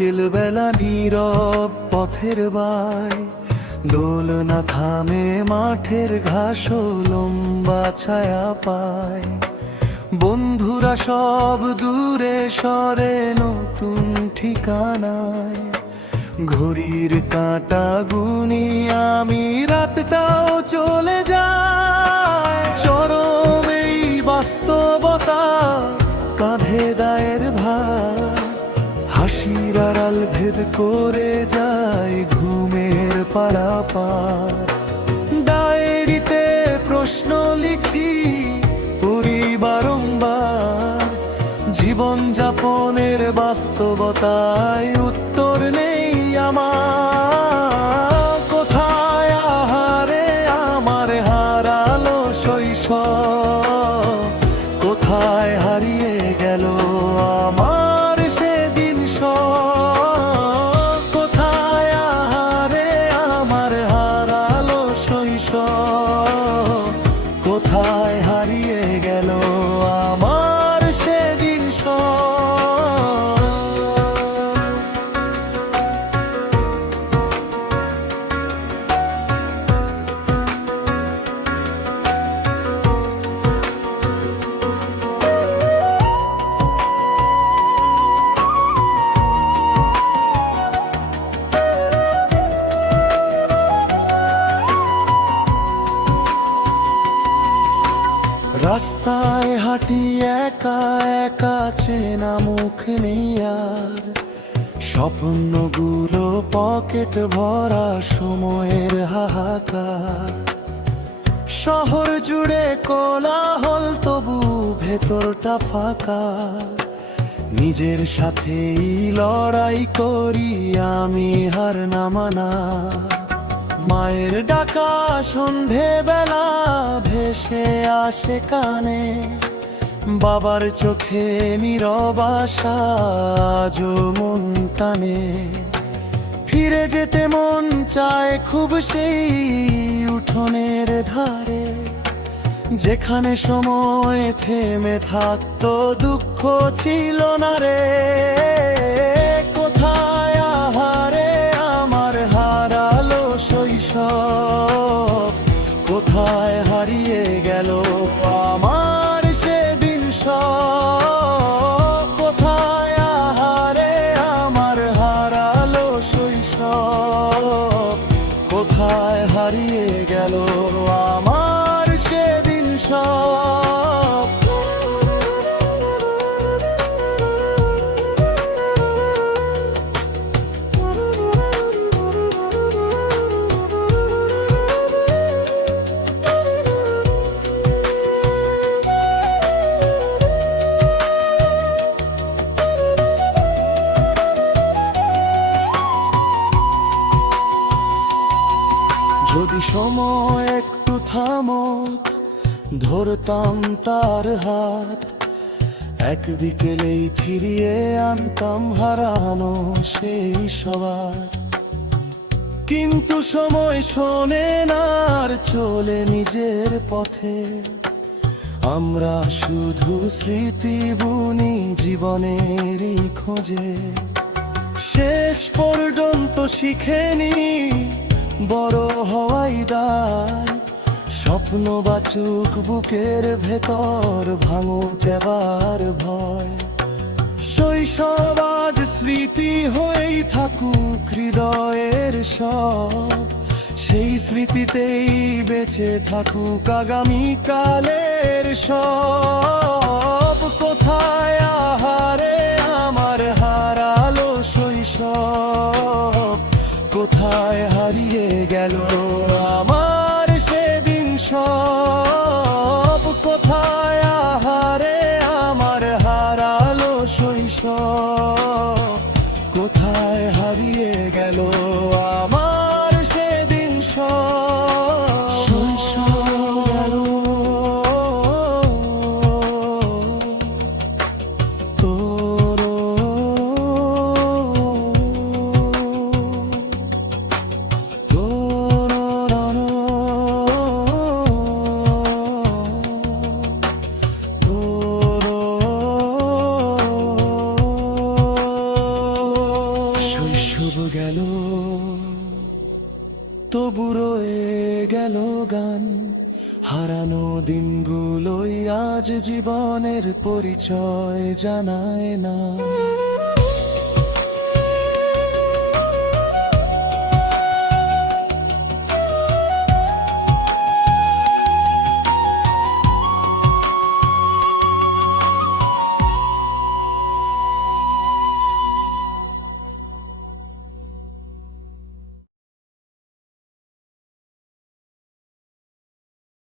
বিকেল বেলা নীরব পথের বাই, দোলনা থামে মাঠের ঘাস লম্বা ছায়া পায়। বন্ধুরা সব দূরে সরে নতুন ঠিকানায়, ঘড়ির কাঁটা গুনি আমি রাতটাও চলে যায়। চরম এই বাস্তবতা, কাঁধে দায়ের ভার, হাসির আড়াল ভেদ করে যায় ঘুমের পারাপার। ডায়েরিতে প্রশ্ন লিখি পড়ি বারংবার, জীবন যাপনের বাস্তবতায় উত্তর নেই আমার। কোথায় আহারে আমার হারালো শৈশব, কোথায় হারিয়ে গেল আমার সেদিন সব। কোথায় আহারে আমার হারালো শৈশব, কোথায় হারিয়ে গেল আমার সেদিন সব। রাস্তায় হাঁটি একা একা, চেনা মুখ নেই আর, স্বপ্নগুলো পকেট ভরা সময়ের হাহাকার। শহর জুড়ে কোলাহল তবু ভেতরটা ফাঁকা, নিজের সাথেই লড়াই করি আমি হার না মানা। মায়ের ডাকা সন্ধেবেলা ভেসে আসে কানে, বাবার চোখে নীরব আশা আজও মন টানে। ফিরে যেতে মন চায় খুব সেই উঠোনের ধারে, যেখানে সময় থেমে থাকতো দুঃখ ছিল না রে। কোথায় আহারে আমার হারালো শৈশব, কোথায় হারিয়ে গেল আমার সেদিন সব। কোথায় আহারে আমার হারালো শৈশব, কোথায় হারিয়ে গেল আমার সেদিন সব। যদি সময় একটু থামত, ধরতাম তার হাত, এক বিকেলেই ফিরিয়ে আনতাম হারানো সেই সবার। কিন্তু সময় শোনে না আর চলে নিজের পথে, আমরা শুধু স্মৃতি বুনি জীবনেরই খোঁজে। শেষ পর্যন্ত শিখেনি বড় হওয়াই দায়, স্বপ্ন বাচুক বুকের ভেতর ভাঙুক যাবার ভয়। শৈশব আজ স্মৃতি হয়েই থাকুক হৃদয়ের সব, সেই স্মৃতিতেই বেঁচে থাকুক আগামীকালের সব। কোথায় আহারে আমার হারালো শৈশব, কোথায় হারিয়ে গেল আমার সেদিন সব। কোথায় আহারে আমার হারালো শৈশব, কোথায় হারিয়ে গেল আমার সেদিন সব। শৈশব গেল গেল, তবু রয়ে গেল গান। হারানো দিনগুলোই আজ জীবনের পরিচয় জানায় না।